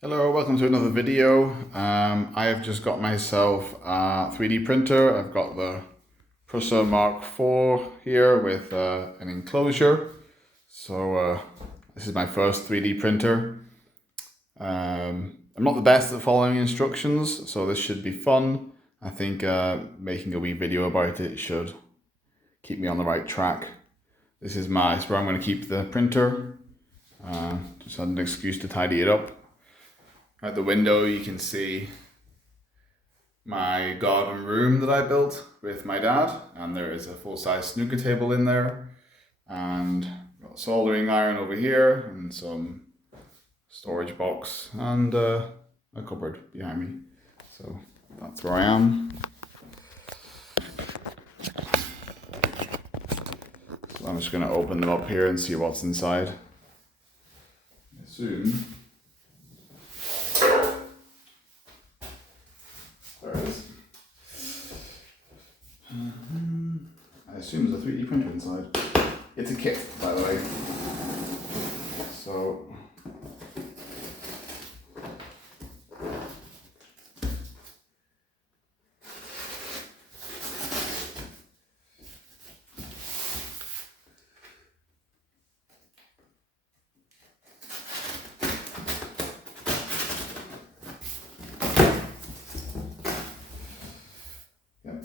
Hello, welcome to another video. I have just got myself a 3D printer. I've got the Prusa MK4 here with an enclosure. So this is my first 3D printer. I'm not the best at following instructions, so this should be fun. I think making a wee video about it should keep me on the right track. This is where I'm going to keep the printer. Just had an excuse to tidy it up. At the window you can see my garden room that I built with my dad, and there is a full-size snooker table in there, and got a soldering iron over here and some storage box and a cupboard behind me. So that's where I am. So I'm just going to open them up here and see what's inside. I assume there's a 3D printer inside. It's a kit, by the way. So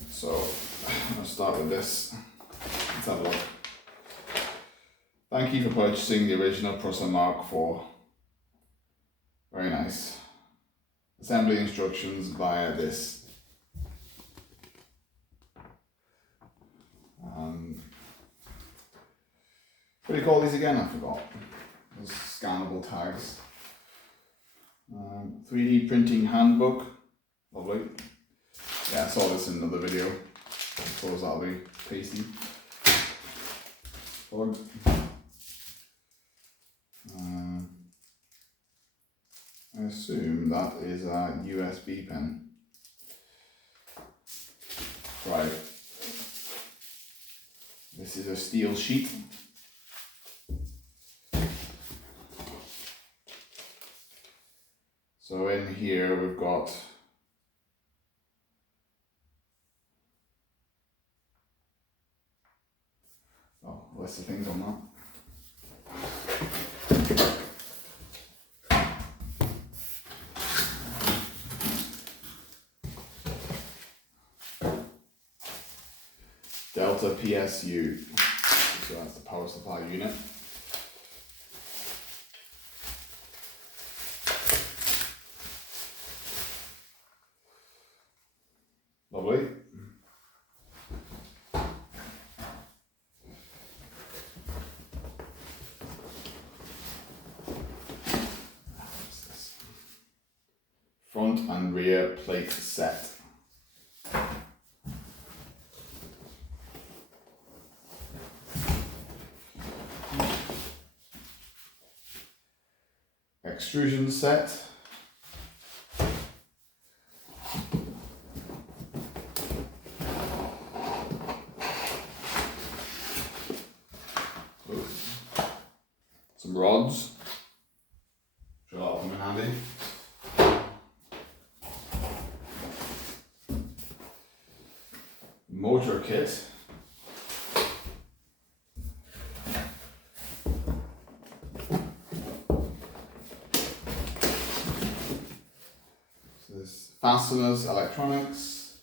So I'm going to start with this. Let's have a look. Thank you for purchasing the original Prusa MK4. Very nice. Assembly instructions via this. What do you call these again? I forgot. Those scannable tags. 3D printing handbook. Lovely. Yeah, I saw this in another video. I suppose that'll be tasty. Plug. I assume that is a USB pen. Right. This is a steel sheet. So in here we've got list of things on that. Delta PSU, so that's the power supply unit. Lovely. Front and rear plate set. Extrusion set. Some rods. Sure, that'll come in handy. Motor kit. So there's fasteners, electronics.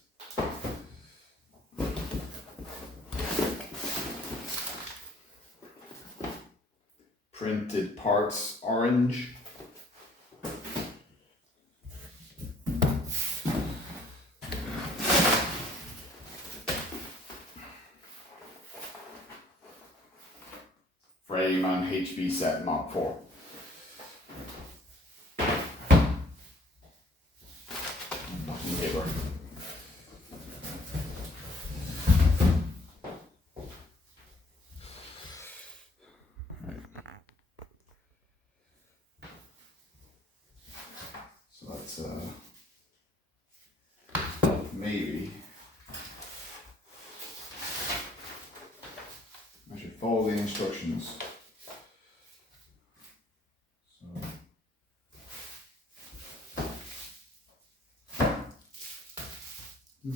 Printed parts, orange. Frame and HB set MK4. Packing paper. Right. So that's maybe I should follow the instructions. So I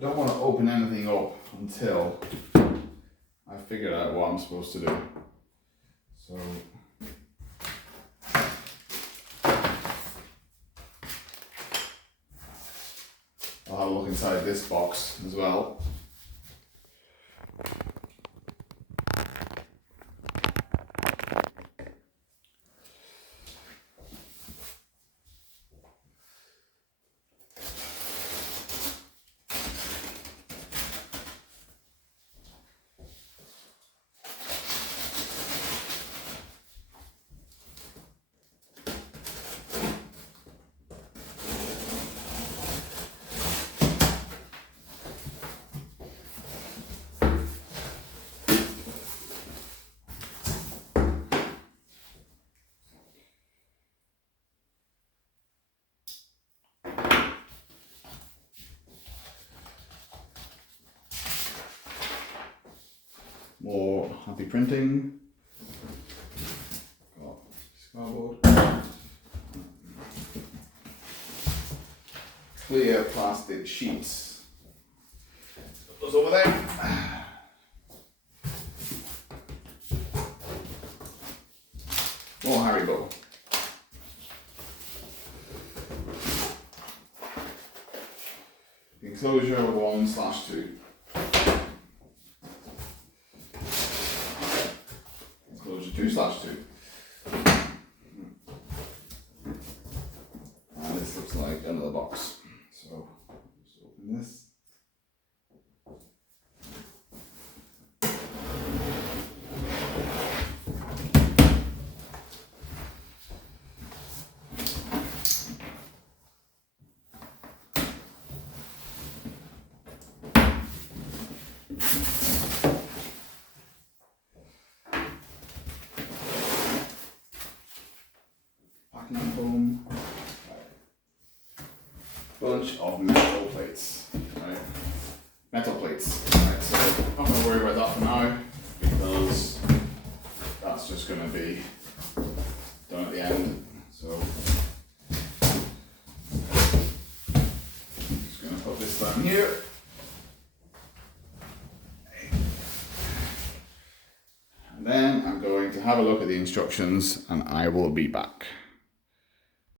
don't want to open anything up until I figured out what I'm supposed to do. So I'll have a look inside this box as well. More happy printing. Got cardboard. Clear plastic sheets. Put those over there. More Haribo. Enclosure 1/2. Enclosure 2/2. And this looks like another box. So just open this. Packing foam. Bunch of metal plates. Right. Metal plates. Right. So I'm not going to worry about that for now because that's just going to be done at the end. So just going to put this down here. And then I'm going to have a look at the instructions and I will be back.